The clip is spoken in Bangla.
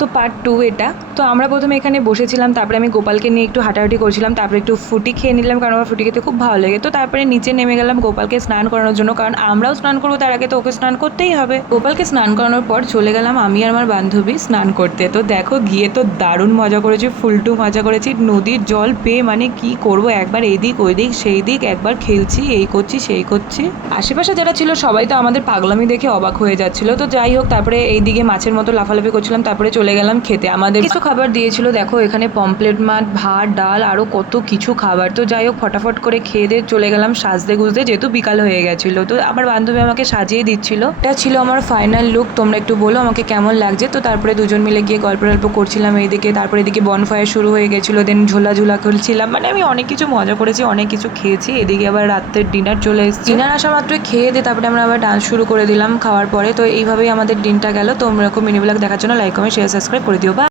তো পার্ট 2 এটা। তো আমরা প্রথমে এখানে বসেছিলাম, তারপরে আমি গোপালকে নিয়ে একটু হাঁটাহাঁটি করছিলাম, তারপরে একটু ফুটি খেয়ে নিলাম কারণ আমার ফুটি খেতে খুব ভালো লাগে। তো তারপরে নিচে নেমে গেলাম গোপালকে স্নান করানোর জন্য, কারণ আমরাও স্নান করবো, তার আগে তো ওকে স্নান করতেই হবে। গোপালকে স্নান করানোর পর চলে গেলাম আমি আর আমার বান্ধবী স্নান করতে। তো দেখো গিয়ে তো দারুণ মজা করেছি, ফুলটু মজা করেছি, নদীর জল পেয়ে মানে কি করব, একবার এইদিক ওইদিক সেই দিক, একবার খেলছি, এই করছি সেই করছি। আশেপাশে যারা ছিল সবাই তো আমাদের পাগলামি দেখে অবাক হয়ে যাচ্ছিল। তো যাই হোক, তারপরে এইদিকে মাছের মতো লাফালাফি করছিলাম, তারপরে চলে গেলাম খেতে। আমাদের কিছু খাবার দিয়েছিল, দেখো এখানে পমপ্লেট মাছ, ভাত, ডাল, আরও কত কিছু খাবার। তো যাই হোক, ফটাফট করে খেয়ে দিয়ে চলে গেলাম সাজতে গুজতে, যেহেতু বিকাল হয়ে গেছিলো। তো আমার বান্ধবী আমাকে সাজিয়ে দিচ্ছিল। এটা ছিল আমার ফাইনাল লুক। তোমরা একটু বলো আমাকে কেমন লাগছে। তো তারপরে দুজন মিলে গিয়ে গল্প করছিলাম এইদিকে, তারপরে এদিকে বনফায়ার শুরু হয়ে গেছিলো, দেন ঝোলা খেলছিলাম, মানে আমি অনেক কিছু মজা করেছি, অনেক কিছু খেয়েছি। এদিকে আবার রাত্রের ডিনার চলে এসেছে, ডিনার আসা মাত্রই খেয়ে দিয়ে তারপরে আমরা আবার ডান্স শুরু করে দিলাম খাওয়ার পরে। তো এইভাবেই আমাদের দিনটা গেল। তোমরা এরকম মিনি ব্লগ দেখার জন্য লাইক কমেন্ট শেয়ার সাবস্ক্রাইব করে দিও। বা